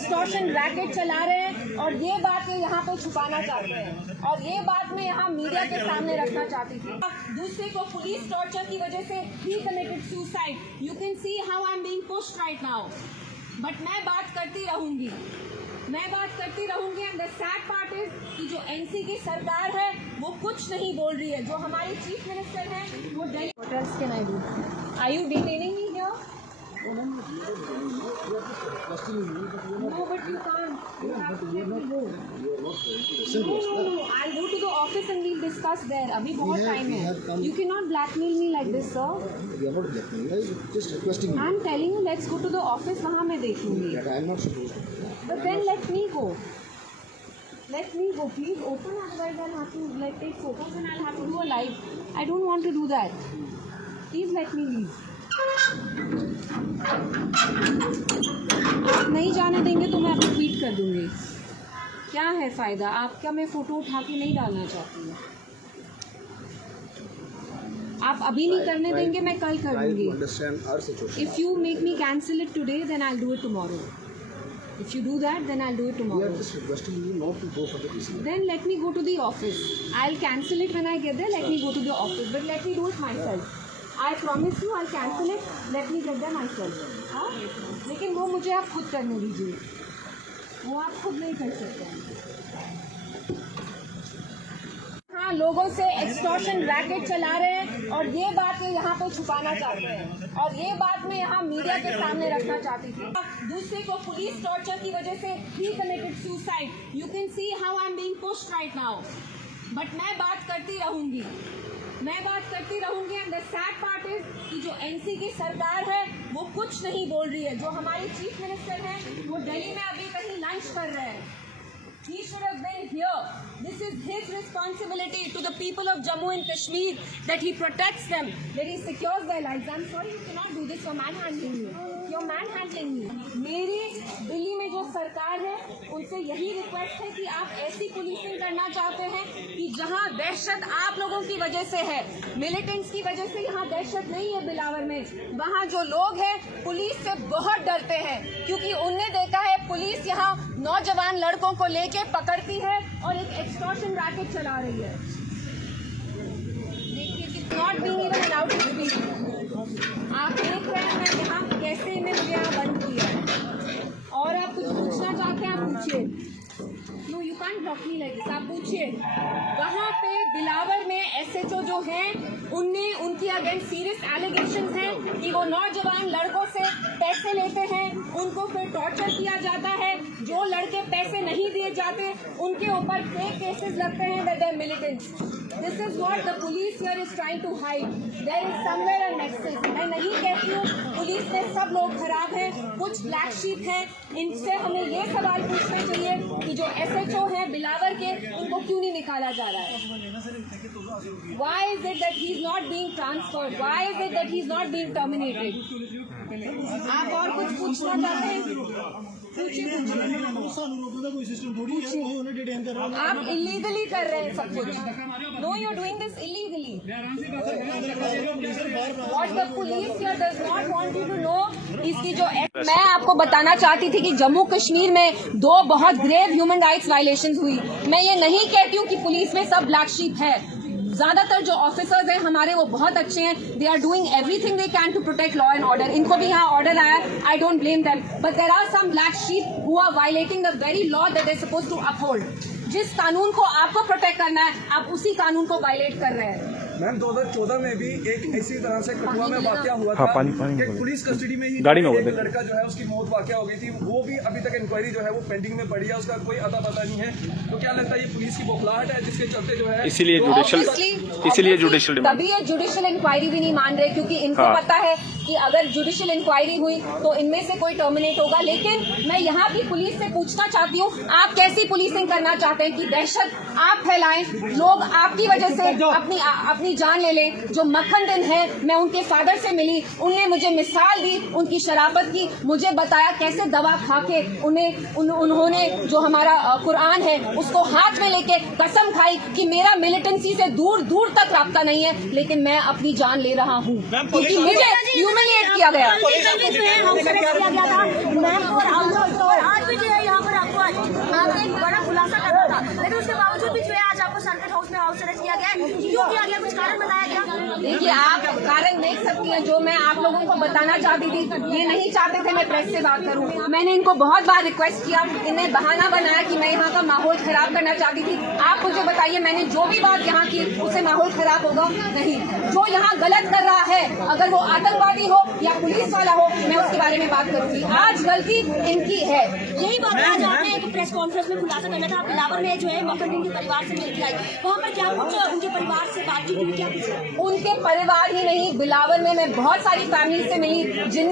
Extortion racket चला रहे हैं और ये बात ये यहाँ पे छुपाना चाहते हैं और ये बात मैं यहाँ मीडिया के सामने रखना चाहती थी। दूसरे को पुलिस टॉर्चर की वजह से ही committed suicide. You can see how I am being pushed right now, but मैं बात करती रहूंगी, and the sad part is कि जो एनसी की सरकार है वो कुछ नहीं बोल रही है। जो हमारे चीफ मिनिस्टर हैं वो Delhi. What else can I do? Are you detaining me here? No, but you can't. You have to let me go. No. I'll go to the office and we'll discuss there. अभी बहुत time है. You cannot blackmail me like this, sir. We are not blackmailing. Just requesting you. I'm telling you, let's go to the office. वहाँ मैं देख लूँगी. That I am not supposed to. But then let me go. Let me go. Please open. Otherwise, I'll have to take photos and I'll have to do a live. I don't want to do that. Please let me leave. आप नहीं जाने देंगे तो मैं आपको tweet कर दूंगी। क्या है फ़ायदा आपका? मैं फ़ोटो उठा के नहीं डालना चाहती हूँ। आप अभी नहीं करने देंगे, मैं कल कर दूंगी। If you make me cancel it today then I will do it tomorrow. If you do that, then I'll do it tomorrow. We are just requesting you not to go for the PCR. Then let me go to the office. I'll cancel it when I get there. Let me go to the office, but let me do it myself. I promise you, I'll cancel it. Let me get there myself. हाँ? लेकिन वो मुझे आप खुद करने दीजिए। वो आप खुद नहीं कर सकते। हाँ, लोगों से एक्सटॉर्शन रैकेट चला रहे हैं और ये बात ये यहाँ पे छुपाना चाहते हैं और ये बात मैं यहाँ मीडिया के सामने रखना चाहती थी। दूसरे को पुलिस टॉर्चर की वजह से ही committed suicide. You can see how I am being pushed right now, but मैं बात करती रहूंगी, and the sad part is कि जो एनसी की सरकार है वो कुछ नहीं बोल रही है। जो हमारे चीफ मिनिस्टर हैं वो दिल्ली में अभी कहीं लंच कर रहे हैं। He should have been here. This is his responsibility to the people of Jammu and Kashmir that he protects them, that he secures their lives. I'm sorry, you cannot do this. You're manhandling me. You're manhandling me. मेरी दिल्ली में जो सरकार है उनसे यही request है कि आप ऐसी पुलिसिंग करना चाहते हैं कि जहां दहशत आप लोगों की वजह से है, मिलिटेंट्स की वजह से यहाँ दहशत नहीं है बिलावर में, वहाँ जो लोग हैं पुलिस से बहुत डरते हैं क्योंकि उनने देखा है पुलिस यहाँ नौजवान लड़कों को लेके पकड़ती है और एक एक्सटॉर्शन रैकेट चला रही है। Not being even allowed to speak. आप देख रहे हैं मैं यहाँ कैसे इन्हें मुझे यहाँ बंद किया है। और आप कुछ पूछना चाहते हैं आप पूछिए। No you can't block me like this. आप पूछिए। वहाँ पे बिलावर में एसएचओ जो हैं उनकी अगेंस्ट सीरियस एलिगेशंस हैं कि वो नौजवान लड़कों से पैसे लेते हैं, उनको फिर टॉर्चर किया जाता है। जो लड़के पैसे नहीं दिए जाते उनके ऊपर फेक केसेस लगते हैं that they are militants. This is what the police here is trying to hide. There is somewhere a nexus. मैं नहीं कहती हूँ पुलिस में सब लोग खराब हैं, कुछ ब्लैक शीप हैं। इनसे हमें ये सवाल पूछना चाहिए कि जो एसएचओ हैं बिलावर के उनको क्यों नहीं निकाला जा रहा है? Why is it that he is not being transferred? Why is it that he is not being terminated? आप और कुछ पूछना चाहते हैं? आप इलीगली कर रहे हैं सब कुछ। No, you are doing this illegally. What the police here does not want you to know इसकी जो मैं आपको बताना चाहती थी कि जम्मू कश्मीर में 2 बहुत ग्रेव ह्यूमन राइट्स वायलेशंस हुई। मैं ये नहीं कहती हूँ कि पुलिस में सब ब्लैक शीप है। ज्यादातर जो ऑफिसर्स हैं हमारे वो बहुत अच्छे हैं। They are doing everything they can to protect law and order. इनको भी यहाँ ऑर्डर आया, I don't blame them, but there are some black sheep who are violating the very law that they supposed to uphold. जिस कानून को आपको protect करना है आप उसी कानून को वायलेट कर रहे हैं। मैम 2014 में भी एक इसी तरह से कठुआ में वाकया हुआ था। कि पुलिस कस्टडी में ही एक लड़का जो है उसकी मौत वाकया हो गई थी। वो भी अभी तक इंक्वायरी जो है वो पेंडिंग में पड़ी है, उसका कोई अता पता नहीं है। तो क्या लगता है ये पुलिस की बौखलाहट है जिसके चलते जो है इसीलिए जुडिशियल तभी ये जुडिशियल इंक्वायरी भी नहीं मान रहे क्योंकि इनको पता है कि अगर जुडिशियल इंक्वायरी हुई तो इनमें से कोई टर्मिनेट होगा। लेकिन मैं यहाँ की पुलिस से पूछना चाहती हूँ आप कैसी पुलिसिंग करना चाहते हैं कि दहशत आप फैलाएं, लोग आपकी वजह से अपनी जान ले लें। जो मक्खन दिन है, मैं उनके फादर से मिली, उन्होंने मुझे मिसाल दी उनकी शराफत की, मुझे बताया कैसे दवा खा के उन्होंने जो हमारा कुरान है उसको हाथ में लेके कसम खाई कि मेरा मिलिटेंसी से दूर दूर तक राब्ता नहीं है, लेकिन मैं अपनी जान ले रहा हूँ क्योंकि मुझे ह्यूमिलिएट किया गया। आप कारण देख सकती हैं जो मैं आप लोगों को बताना चाहती थी। ये नहीं चाहते थे मैं प्रेस से बात करूं। मैंने इनको बहुत बार रिक्वेस्ट किया, इन्हें बहाना बनाया कि मैं यहाँ का माहौल खराब करना चाहती थी। आप मुझे बताइए, मैंने जो भी बात यहाँ की उससे माहौल खराब होगा? नहीं। जो यहाँ गलत कर रहा है, अगर वो आतंकवादी हो या पुलिस वाला हो, मैं उसके बारे में बात करूंगी। आज गलती इनकी है। यही बात आज आपने एक प्रेस कॉन्फ्रेंस में खुलासा करना था। आप बिलावर में जो है मक्खन उनके परिवार से मिलकर आई, वहाँ पर क्या कुछ उनके परिवार से बातचीत हुई? क्या कुछ उनके परिवार ही नहीं, बिलावर में मैं बहुत सारी फैमिली से मिली जिनने